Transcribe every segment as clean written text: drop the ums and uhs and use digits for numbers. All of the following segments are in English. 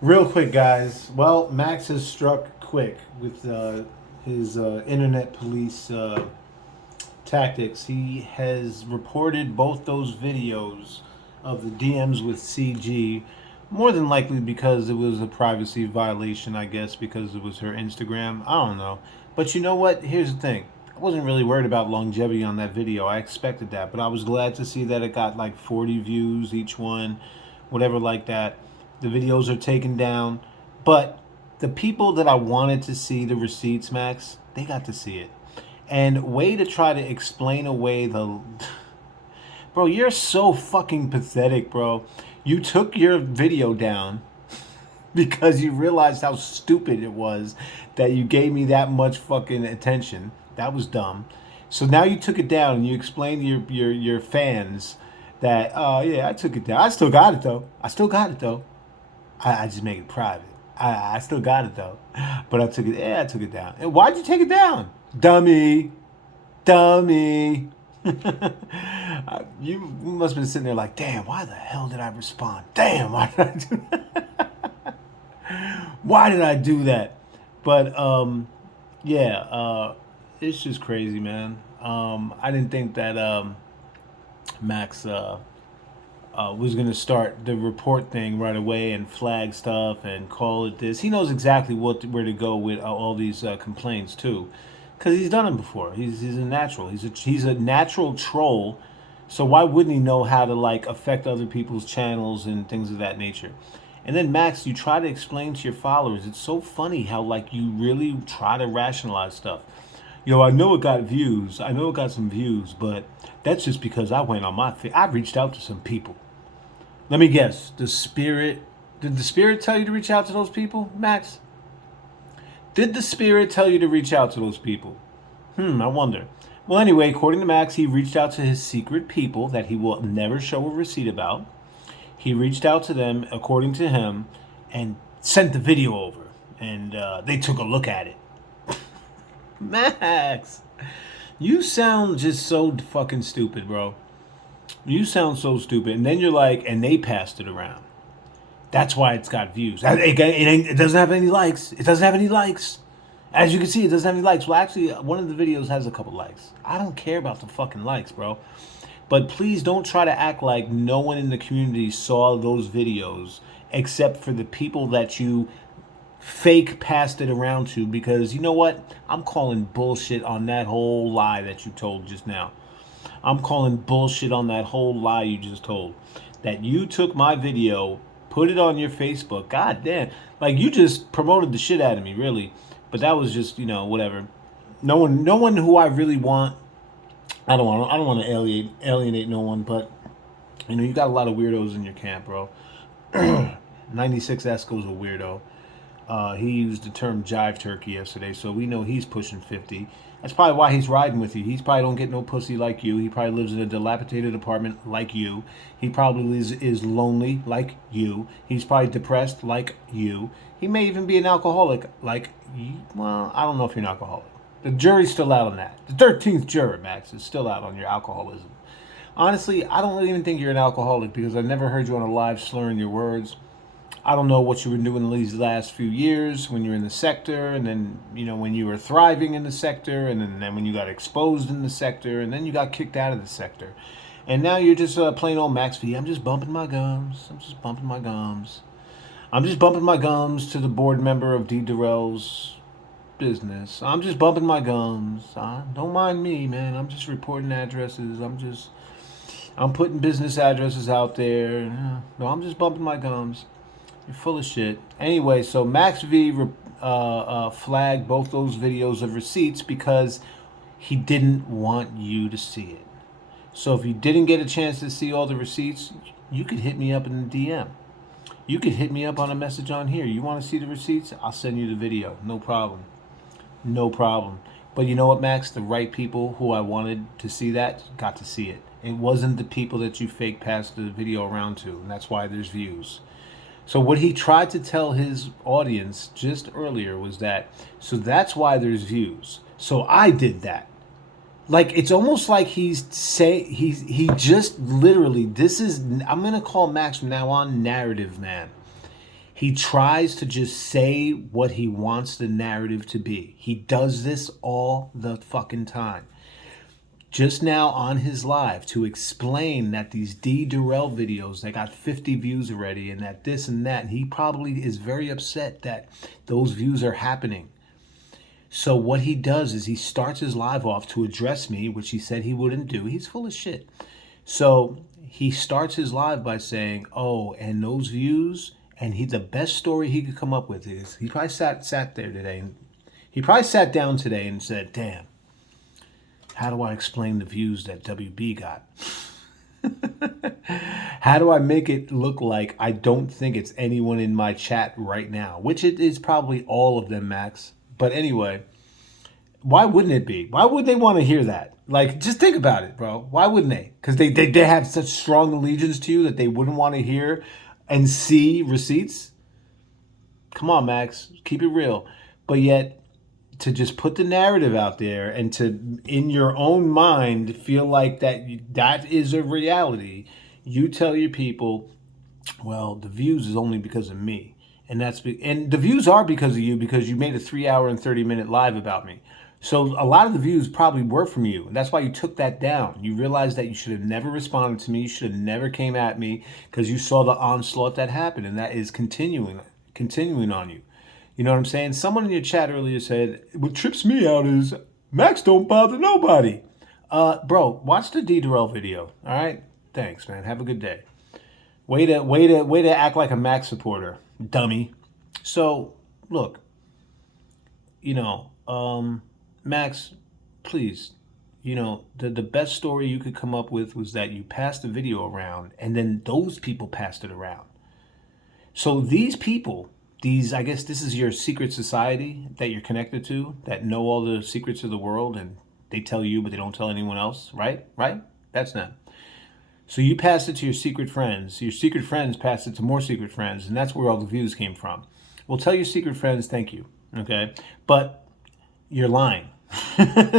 Real quick, guys. Well, Max has struck quick with his internet police tactics. He has reported both those videos of the DMs with CG, more than likely because it was a privacy violation, I guess, because it was her Instagram. I don't know. But you know what? Here's the thing. I wasn't really worried about longevity on that video. I expected that, but I was glad to see that it got like 40 views each one, whatever like that. The videos are taken down, but the people that I wanted to see the receipts, Max, they got to see it. And way to try to explain away the bro, you're so fucking pathetic, bro. You took your video down because you realized how stupid it was that you gave me that much fucking attention. That was dumb. So now you took it down and you explained to your fans that yeah, I took it down. I still got it though. I still got it though. I just make it private. I still got it though. But I took it. Yeah, I took it down. And why'd you take it down, dummy? Dummy. You must have been sitting there like, damn, why the hell did I respond? Damn, why did I do that? Why did I do that? But yeah, it's just crazy, man. I didn't think that Max was going to start the report thing right away and flag stuff and call it this. He knows exactly where to go with all these complaints too, because he's done it before. He's a natural. He's a natural troll. So why wouldn't he know how to like affect other people's channels and things of that nature? And then Max, you try to explain to your followers. It's so funny how like you really try to rationalize stuff. I know it got views. I know it got some views, but that's just because I went on I reached out to some people. Let me guess. Did the spirit tell you to reach out to those people, Max? Did the spirit tell you to reach out to those people? I wonder. Well, anyway, according to Max, he reached out to his secret people that he will never show a receipt about. He reached out to them, according to him, and sent the video over. And they took a look at it. Max, you sound just so fucking stupid, bro. You sound so stupid. And then you're like, and they passed it around. That's why it's got views. It doesn't have any likes. It doesn't have any likes. As you can see, it doesn't have any likes. Well, actually, one of the videos has a couple likes. I don't care about the fucking likes, bro. But please don't try to act like no one in the community saw those videos except for the people that you fake passed it around to, because you know what? I'm calling bullshit on that whole lie that you told just now. I'm calling bullshit on that whole lie you just told. That you took my video, put it on your Facebook. God damn. Like you just promoted the shit out of me, really. But that was just, whatever. No one who I really want. I don't want to alienate no one, but you got a lot of weirdos in your camp, bro. 96 Esco's a weirdo. He used the term jive turkey yesterday, so we know he's pushing 50. That's probably why he's riding with you. He probably don't get no pussy like you. He probably lives in a dilapidated apartment like you. He probably is lonely like you. He's probably depressed like you. He may even be an alcoholic like you. Well, I don't know if you're an alcoholic. The jury's still out on that. The 13th juror, Max, is still out on your alcoholism. Honestly, I don't even think you're an alcoholic because I've never heard you on a live slurring your words. I don't know what you were doing these last few years when you were in the sector, and then, when you were thriving in the sector, and then when you got exposed in the sector, and then you got kicked out of the sector. And now you're just plain old Max V. I'm just bumping my gums. I'm just bumping my gums. I'm just bumping my gums to the board member of D. Durrell's business. I'm just bumping my gums. Don't mind me, man. I'm just reporting addresses. I'm putting business addresses out there. No, I'm just bumping my gums. You're full of shit. Anyway, so Max V flagged both those videos of receipts because he didn't want you to see it. So if you didn't get a chance to see all the receipts, you could hit me up in the DM. You could hit me up on a message on here. You want to see the receipts? I'll send you the video. No problem. No problem. But you know what, Max? The right people who I wanted to see that got to see it. It wasn't the people that you fake passed the video around to, and that's why there's views. So what he tried to tell his audience just earlier was that, so that's why there's views. So I did that. Like, it's almost like he just literally, I'm going to call Max from now on narrative man. He tries to just say what he wants the narrative to be. He does this all the fucking time. Just now on his live to explain that these D. Durrell videos, they got 50 views already and that this and that. And he probably is very upset that those views are happening. So what he does is he starts his live off to address me, which he said he wouldn't do. He's full of shit. So he starts his live by saying, oh, and those views, and the best story he could come up with is, he probably sat there today, and he probably sat down today and said, damn, how do I explain the views that WB got? How do I make it look like I don't think it's anyone in my chat right now? Which it is probably all of them, Max. But anyway, why wouldn't it be? Why would they want to hear that? Like, just think about it, bro. Why wouldn't they? Because they have such strong allegiance to you that they wouldn't want to hear and see receipts? Come on, Max. Keep it real. But yet, to just put the narrative out there and to, in your own mind, feel like that is a reality, you tell your people, well, the views is only because of me. And the views are because of you, because you made a 3-hour and 30-minute live about me. So a lot of the views probably were from you. And that's why you took that down. You realized that you should have never responded to me. You should have never came at me, because you saw the onslaught that happened. And that is continuing on you. You know what I'm saying? Someone in your chat earlier said, what trips me out is Max don't bother nobody. Bro, watch the D. Durrell video. All right? Thanks, man. Have a good day. Way to act like a Max supporter, dummy. So, look, Max, please, the best story you could come up with was that you passed the video around and then those people passed it around. So these people, I guess this is your secret society that you're connected to, that know all the secrets of the world, and they tell you, but they don't tell anyone else, right? Right? That's them. So you passed it to your secret friends. Your secret friends passed it to more secret friends, and that's where all the views came from. Well, tell your secret friends thank you, okay? But you're lying.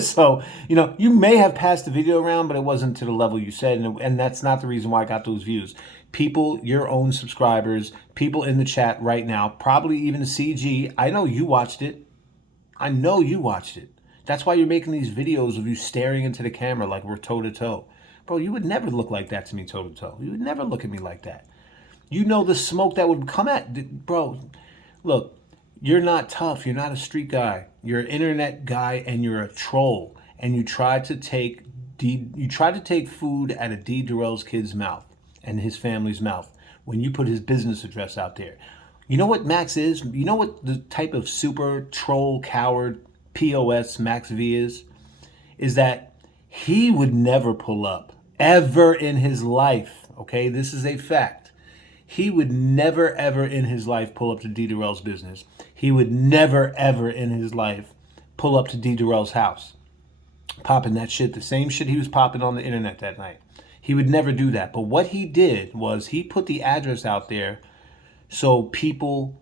So, you may have passed the video around, but it wasn't to the level you said, and that's not the reason why I got those views. People, your own subscribers, people in the chat right now, probably even CG, I know you watched it. That's why you're making these videos of you staring into the camera like we're toe-to-toe. Bro, you would never look like that to me toe-to-toe. You would never look at me like that. You know the smoke that would come at... Bro, look, you're not tough. You're not a street guy. You're an internet guy, and you're a troll. And you tried to take food out of D. Durrell's kid's mouth and his family's mouth when you put his business address out there. You know what Max is? You know what the type of super troll, coward, POS Max V is? Is that he would never pull up ever in his life. Okay, this is a fact. He would never, ever in his life pull up to D. Durrell's business. He would never, ever in his life pull up to D. Durrell's house, popping that shit, the same shit he was popping on the internet that night. He would never do that. But what he did was he put the address out there so people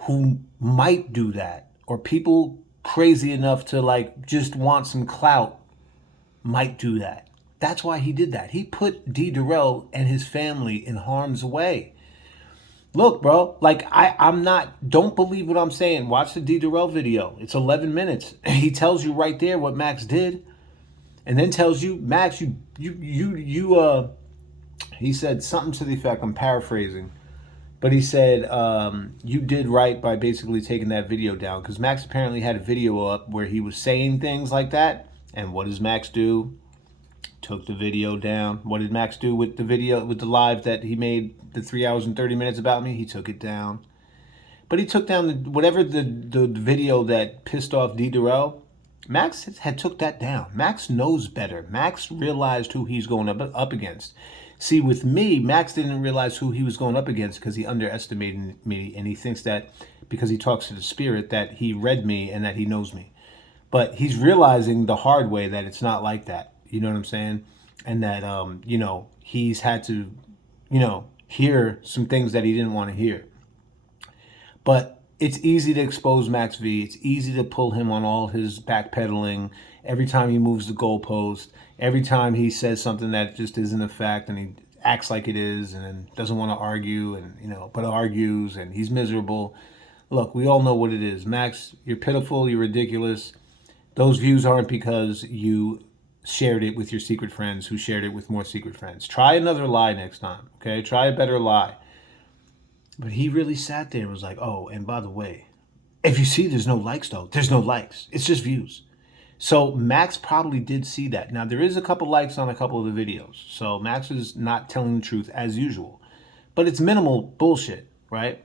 who might do that, or people crazy enough to just want some clout, might do that. That's why he did that. He put D. Durrell and his family in harm's way. Look, bro, don't believe what I'm saying. Watch the D. Durrell video. It's 11 minutes. He tells you right there what Max did. And then tells you, Max, he said something to the effect, I'm paraphrasing, but he said, you did right by basically taking that video down. Because Max apparently had a video up where he was saying things like that. And what does Max do? Took the video down. What did Max do with the video, with the live that he made, the 3 hours and 30 minutes about me? He took it down. But he took down the video that pissed off D. Durrell. Max had took that down. Max knows better. Max realized who he's going up against. See, with me, Max didn't realize who he was going up against because he underestimated me, and he thinks that because he talks to the spirit that he read me and that he knows me. But he's realizing the hard way that it's not like that. You know what I'm saying? And that, he's had to, hear some things that he didn't want to hear. But it's easy to expose Max V. It's easy to pull him on all his backpedaling every time he moves the goalpost, every time he says something that just isn't a fact, and acts like it is and then doesn't want to argue and, but argues and he's miserable. Look, we all know what it is. Max, you're pitiful, you're ridiculous. Those views aren't because you shared it with your secret friends who shared it with more secret friends. Try another lie next time, okay? Try a better lie. But he really sat there and was like, oh, and by the way, if you see there's no likes though, there's no likes. It's just views. So Max probably did see that. Now there is a couple likes on a couple of the videos. So Max is not telling the truth as usual. But it's minimal bullshit, right?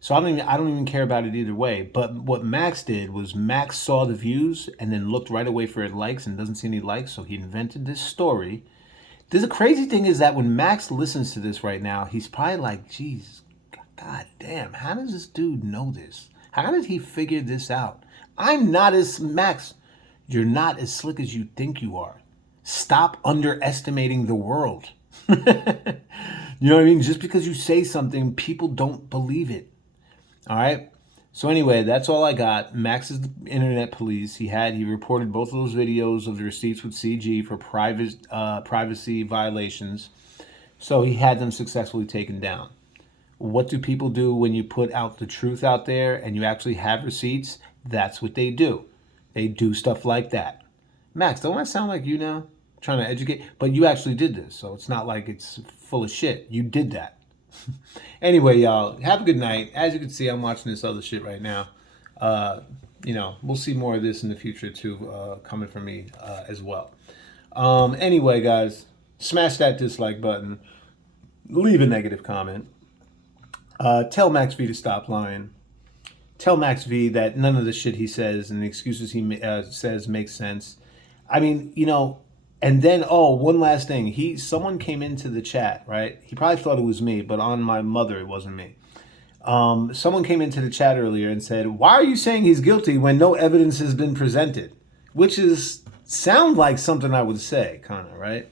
So I don't even care about it either way. But what Max did was Max saw the views and then looked right away for likes and doesn't see any likes. So he invented this story. The crazy thing is that when Max listens to this right now, he's probably like, geez, God damn, how does this dude know this? How did he figure this out? I'm not as, Max, you're not as slick as you think you are. Stop underestimating the world. You know what I mean? Just because you say something, people don't believe it. All right. So anyway, that's all I got. Max is the internet police. He reported both of those videos of the receipts with CG for privacy violations. So he had them successfully taken down. What do people do when you put out the truth out there and you actually have receipts? That's what they do. They do stuff like that. Max, don't I sound like you now? Trying to educate? But you actually did this, so it's not like it's full of shit. You did that. Anyway, y'all, have a good night. As you can see, I'm watching this other shit right now. We'll see more of this in the future too, coming from me as well. Anyway, guys, smash that dislike button. Leave a negative comment. Tell Max V to stop lying. Tell Max V that none of the shit he says and the excuses he says makes sense. I mean, and then, one last thing. Someone came into the chat, right? He probably thought it was me, but on my mother, it wasn't me. Someone came into the chat earlier and said, why are you saying he's guilty when no evidence has been presented? Which sound like something I would say, kind of, right?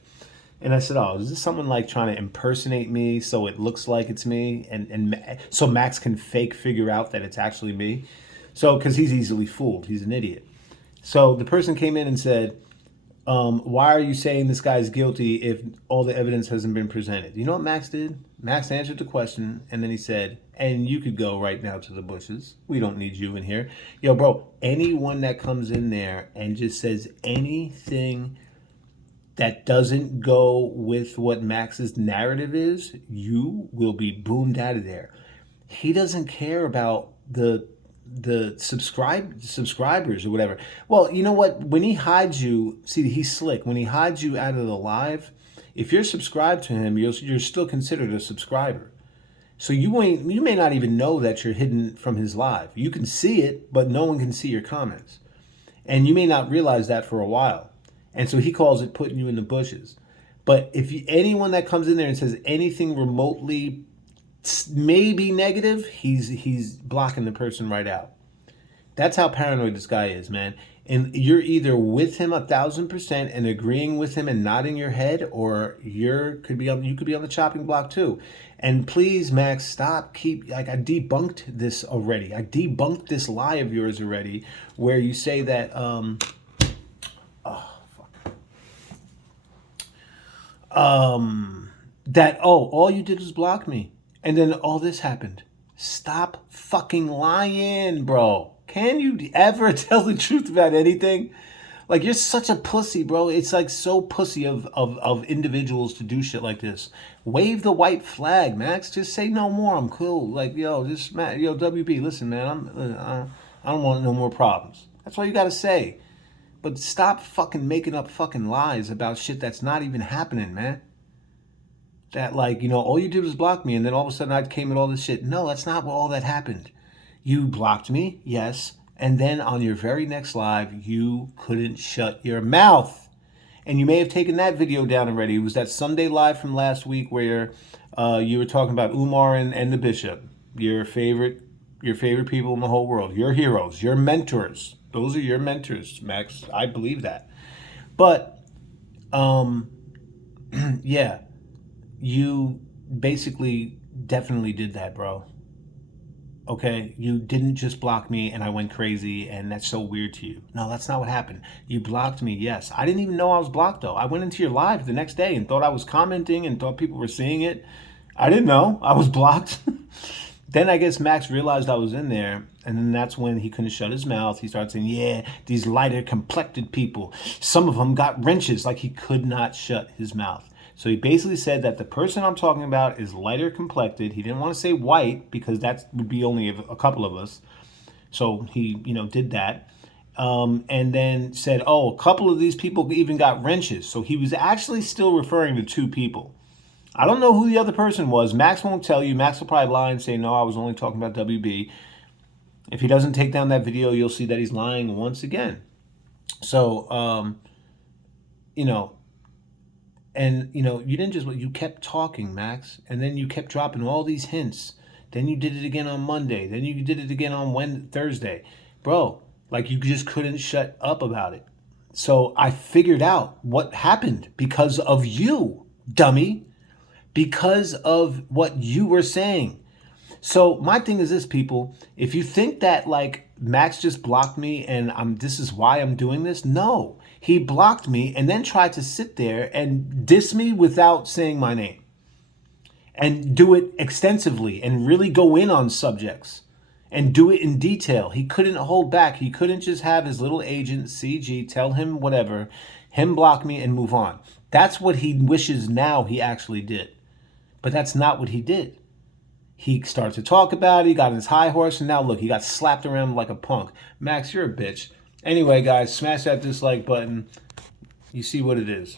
And I said, is this someone like trying to impersonate me so it looks like it's me? And so Max can figure out that it's actually me? So, because he's easily fooled. He's an idiot. So the person came in and said, why are you saying this guy's guilty if all the evidence hasn't been presented? You know what Max did? Max answered the question, and then he said, and you could go right now to the bushes. We don't need you in here. Yo, bro, anyone that comes in there and just says anything that doesn't go with what Max's narrative is, you will be boomed out of there. He doesn't care about the subscribers or whatever. Well, you know what? When he hides you, see, he's slick. When he hides you out of the live, if you're subscribed to him, you're still considered a subscriber. So you may not even know that you're hidden from his live. You can see it, but no one can see your comments. And you may not realize that for a while. And so he calls it putting you in the bushes. But if anyone that comes in there and says anything remotely maybe negative, he's blocking the person right out. That's how paranoid this guy is, man. And you're either with him 1,000% and agreeing with him and nodding your head, or you could be on the chopping block too. And please, Max, stop. I debunked this already. I debunked this lie of yours already, where you say that all you did was block me. And then all this happened. Stop fucking lying, bro. Can you ever tell the truth about anything? Like, you're such a pussy, bro. It's like so pussy of individuals to do shit like this. Wave the white flag, Max. Just say no more. I'm cool. Like, WB, listen, man. I don't want no more problems. That's all you gotta say. But stop fucking making up fucking lies about shit that's not even happening, man. That, all you did was block me, and then all of a sudden I came at all this shit. No, that's not what all that happened. You blocked me, yes, and then on your very next live, you couldn't shut your mouth. And you may have taken that video down already. It was that Sunday live from last week where you were talking about Umar and the Bishop, your favorite people in the whole world, your heroes, your mentors. Those are your mentors, Max. I believe that. But, yeah. You basically definitely did that, bro. Okay, you didn't just block me and I went crazy and that's so weird to you. No, that's not what happened. You blocked me, yes. I didn't even know I was blocked though. I went into your live the next day and thought I was commenting and thought people were seeing it. I didn't know I was blocked. Then I guess Max realized I was in there, and then that's when he couldn't shut his mouth. He started saying, "Yeah, these lighter complected people, some of them got wrenches." Like he could not shut his mouth. So he basically said that the person I'm talking about is lighter complected. He didn't want to say white because that would be only a couple of us. So he, did that. And then said, "Oh, a couple of these people even got wrenches." So he was actually still referring to two people. I don't know who the other person was. Max won't tell you. Max will probably lie and say, "No, I was only talking about WB." If he doesn't take down that video, you'll see that he's lying once again. So, you didn't you kept talking, Max, and then you kept dropping all these hints. Then you did it again on Monday. Then you did it again on Thursday. Bro, like you just couldn't shut up about it. So I figured out what happened because of you, dummy. Because of what you were saying. So my thing is this, people. If you think that like Max just blocked me and this is why I'm doing this, no. He blocked me and then tried to sit there and diss me without saying my name. And do it extensively and really go in on subjects. And do it in detail. He couldn't hold back. He couldn't just have his little agent, CG, tell him whatever, him block me and move on. That's what he wishes now he actually did. But that's not what he did. He started to talk about it. He got on his high horse. And now look, he got slapped around like a punk. Max, you're a bitch. Anyway, guys, smash that dislike button. You see what it is.